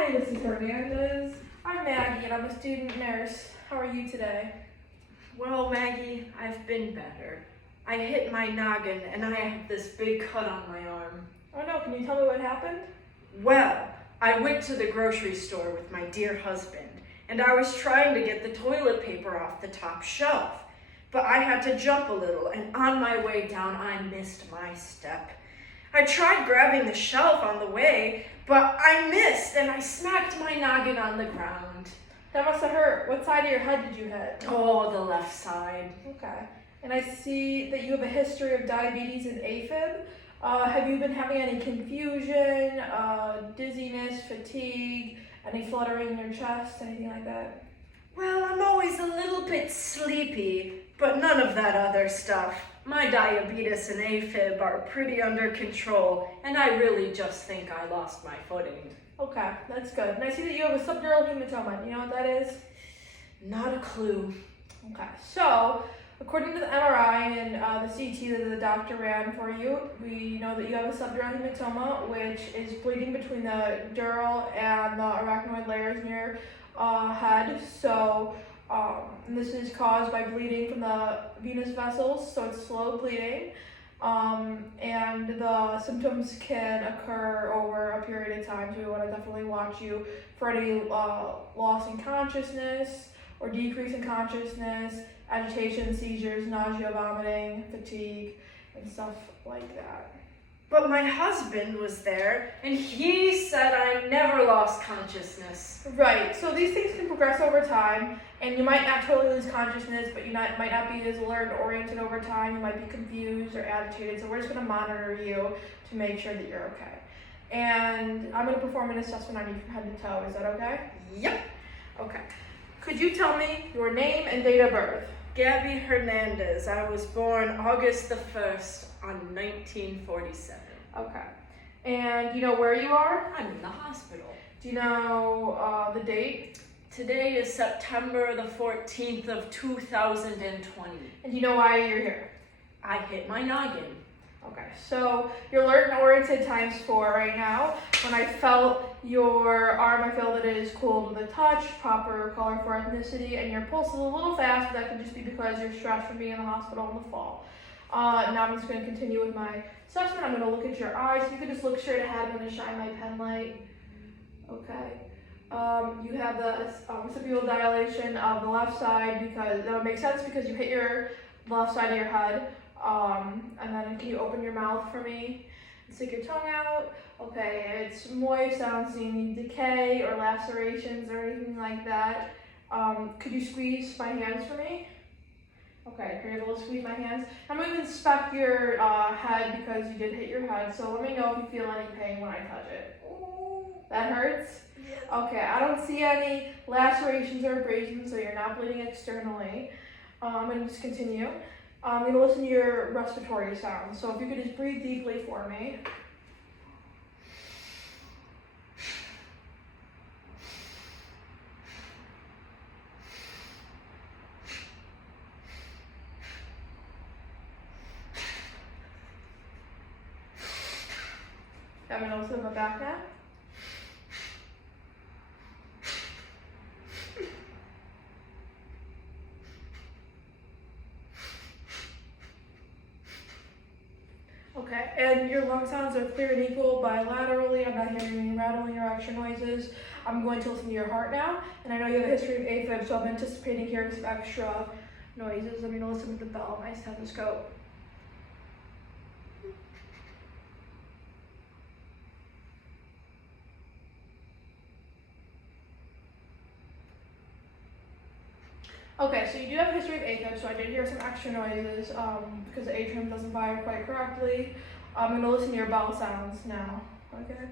Hi, Mrs. Hernandez. I'm Maggie and I'm a student nurse. How are you today? Well, Maggie, I've been better. I hit my noggin and I have this big cut on my arm. Oh no, can you tell me what happened? Well, I went to the grocery store with my dear husband and I was trying to get the toilet paper off the top shelf. But I had to jump a little and on my way down I missed my step. I tried grabbing the shelf on the way, but I missed and I smacked my noggin on the ground. That must have hurt. What side of your head did you hit? Oh, the left side. Okay. And I see that you have a history of diabetes and AFib. Have you been having any confusion, dizziness, fatigue, any fluttering in your chest, anything like that? Well, I'm always a little bit sleepy, but none of that other stuff. My diabetes and AFib are pretty under control, and I really just think I lost my footing. Okay, that's good. And I see that you have a subdural hematoma. You know what that is? Not a clue. Okay, so according to the MRI and the CT that the doctor ran for you, we know that you have a subdural hematoma, which is bleeding between the dural and the arachnoid layers in your head. So this is caused by bleeding from the venous vessels, so it's slow bleeding. And the symptoms can occur over a period of time, so we want to definitely watch you for any loss in consciousness or decrease in consciousness, agitation, seizures, nausea, vomiting, fatigue, and stuff like that. But my husband was there, and he said I never lost consciousness. Right, so these things can progress over time, and you might not totally lose consciousness, but you might not be as alert or oriented over time. You might be confused or agitated, so we're just going to monitor you to make sure that you're okay. And I'm going to perform an assessment on you from head to toe. Is that okay? Yep. Okay. Could you tell me your name and date of birth? Gabby Hernandez. I was born August the 1st on 1947. Okay. And do you know where you are? I'm in the hospital. Do you know the date? Today is September the 14th of 2020. And do you know why you're here? I hit my noggin. Okay, so your alert and oriented times 4 right now. When I felt your arm, I feel that it is cool to the touch, proper color for ethnicity, and your pulse is a little fast, but that could just be because you're stressed from being in the hospital in the fall. Now I'm just going to continue with my assessment. I'm going to look at your eyes. If you could just look straight ahead, I'm going to shine my pen light. Okay. You have the occipital dilation of the left side, because that would make sense because you hit your left side of your head. And then can you open your mouth for me? Stick your tongue out. Okay, it's moist. I don't see any decay or lacerations or anything like that. Could you squeeze my hands for me? Okay, you're able to squeeze my hands. I'm going to inspect your head because you did hit your head, so let me know if you feel any pain when I touch it. That hurts? Yes. Okay, I don't see any lacerations or abrasions, so you're not bleeding externally. I'm going to just continue. I'm going to listen to your respiratory sounds, so if you could just breathe deeply for me. I'm going to listen to my back now. Okay, and your lung sounds are clear and equal bilaterally. I'm not hearing any rattling or extra noises. I'm going to listen to your heart now, and I know you have a history of AFib, so I'm anticipating hearing some extra noises. I'm going to listen to the bell on my stethoscope. Okay, so you do have a history of AFib, so I did hear some extra noises because the atrium doesn't fire quite correctly. I'm going to listen to your bell sounds now, okay?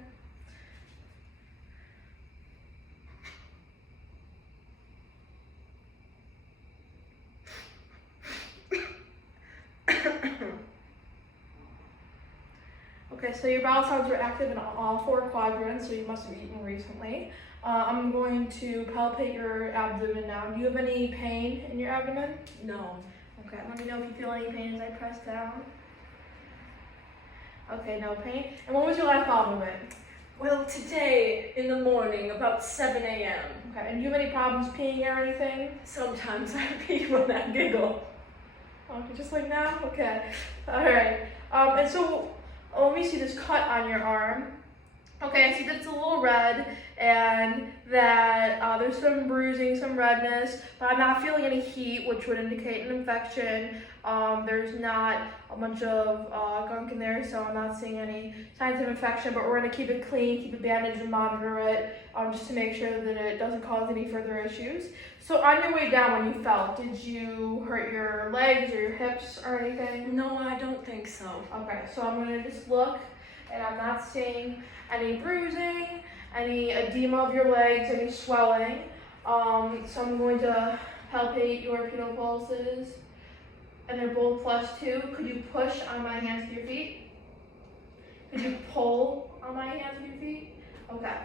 Okay, so your bowel sounds were active in all 4 quadrants, so you must have eaten recently. I'm going to palpate your abdomen now. Do you have any pain in your abdomen? No. Okay, let me know if you feel any pain as I press down. Okay, no pain. And when was your last bowel movement? Well, today in the morning, about 7 a.m. Okay, and do you have any problems peeing or anything? Sometimes I pee when I giggle. Okay, just like now? Okay. Alright. And so, let me see this cut on your arm. Okay, I see that it's a little red and that there's some bruising, some redness, but I'm not feeling any heat, which would indicate an infection. There's not a bunch of gunk in there, so I'm not seeing any signs of infection, but we're going to keep it clean, keep it bandaged, and monitor it just to make sure that it doesn't cause any further issues. So on your way down when you fell, did you hurt your legs or your hips or anything? No, I don't think so. Okay, so I'm going to just look, and I'm not seeing any bruising, any edema of your legs, any swelling. So I'm going to palpate your pedal pulses, and they're both +2. Could you push on my hands to your feet? Could you pull on my hands to your feet? Okay.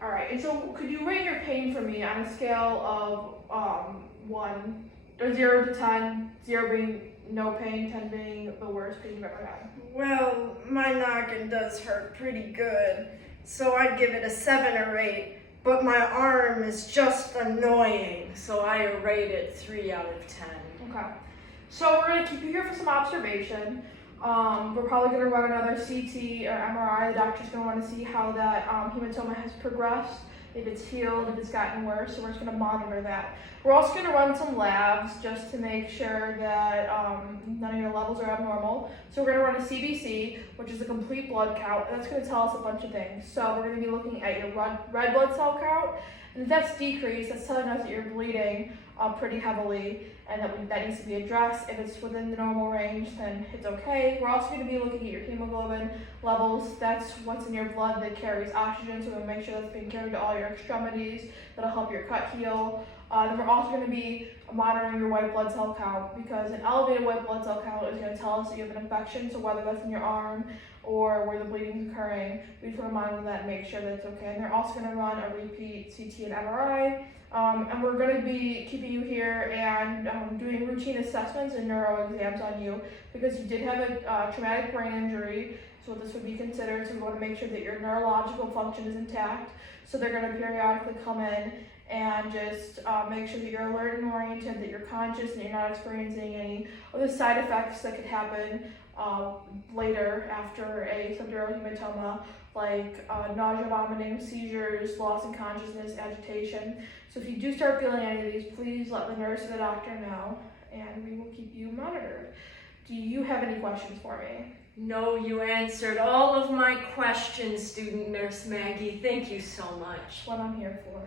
All right, and so could you rate your pain for me on a scale of 0 to 10, 0 being no pain, 10 being the worst pain you've ever had? Well, my noggin does hurt pretty good, so I'd give it a 7 or 8, but my arm is just annoying, so I rate it 3 out of 10. Okay. So we're going to keep you here for some observation. We're probably going to run another CT or MRI. The doctor's going to want to see how that hematoma has progressed, if it's healed, if it's gotten worse, so we're just going to monitor that. We're also going to run some labs just to make sure that none of your levels are abnormal. So we're going to run a CBC, which is a complete blood count, and that's going to tell us a bunch of things. So we're going to be looking at your red blood cell count, and if that's decreased, that's telling us that you're bleeding pretty heavily, and that needs to be addressed. If it's within the normal range, then it's okay. We're also going to be looking at your hemoglobin levels. That's what's in your blood that carries oxygen, so we'll make sure that's being carried to all your extremities. That'll help your cut heal. Then we're also going to be monitoring your white blood cell count, because an elevated white blood cell count is going to tell us that you have an infection, so whether that's in your arm or where the bleeding is occurring, we just want to monitor that and make sure that it's okay. And they're also going to run a repeat CT and MRI. And we're going to be keeping you here and doing routine assessments and neuro exams on you, because you did have a traumatic brain injury, so this would be considered. So we want to make sure that your neurological function is intact. So they're going to periodically come in and just make sure that you're alert and oriented, that you're conscious, and you're not experiencing any of the side effects that could happen later after a subdural hematoma, like nausea, vomiting, seizures, loss of consciousness, agitation. So if you do start feeling any of these, please let the nurse or the doctor know, and we will keep you monitored. Do you have any questions for me? No, you answered all of my questions, student nurse Maggie. Thank you so much. That's what I'm here for.